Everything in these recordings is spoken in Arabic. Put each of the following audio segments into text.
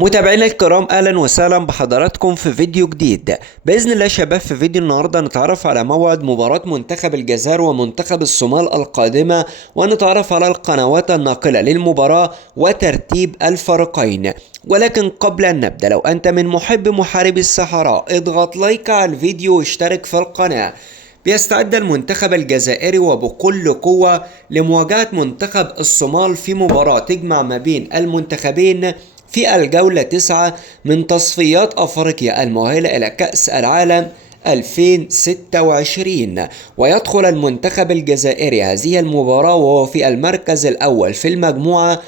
متابعينا الكرام، اهلا وسهلا بحضراتكم في فيديو جديد باذن الله. شباب، في فيديو النهارده نتعرف على موعد مباراة منتخب الجزائر ومنتخب الصومال القادمة، ونتعرف على القنوات الناقلة للمباراة وترتيب الفريقين. ولكن قبل ان نبدا، لو انت من محاربي الصحراء اضغط لايك على الفيديو واشترك في القناة. بيستعد المنتخب الجزائري وبكل قوة لمواجهة منتخب الصومال في مباراة تجمع ما بين المنتخبين في الجولة 9 من تصفيات أفريقيا المؤهلة إلى كأس العالم 2026. ويدخل المنتخب الجزائري هذه المباراة وهو في المركز الأول في المجموعة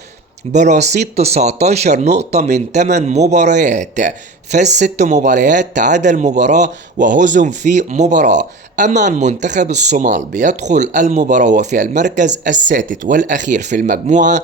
برصيد 19 نقطة من 8 مباريات، فاز 6 مباريات، تعادل مباراة وهزم في مباراة. أما عن منتخب الصومال بيدخل المباراة وفي المركز السادس والأخير في المجموعة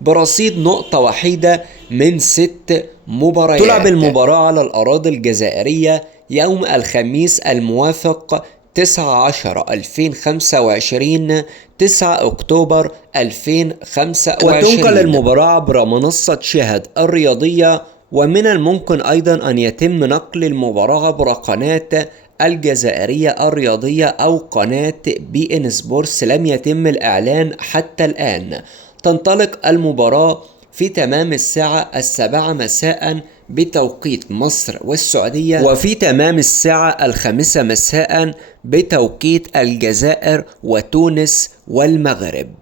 برصيد نقطة وحيدة من 6 مباريات. تلعب المباراة على الأراضي الجزائرية يوم الخميس الموافق 19/2025 9 أكتوبر 2025، وتنقل المباراة عبر منصة شاهد الرياضية. ومن الممكن أيضا أن يتم نقل المباراة عبر قناة الجزائرية الرياضية أو قناة بي إن سبورتس، لم يتم الإعلان حتى الآن. تنطلق المباراة في تمام الساعة 7 مساء بتوقيت مصر والسعودية، وفي تمام الساعة 5 مساء بتوقيت الجزائر وتونس والمغرب.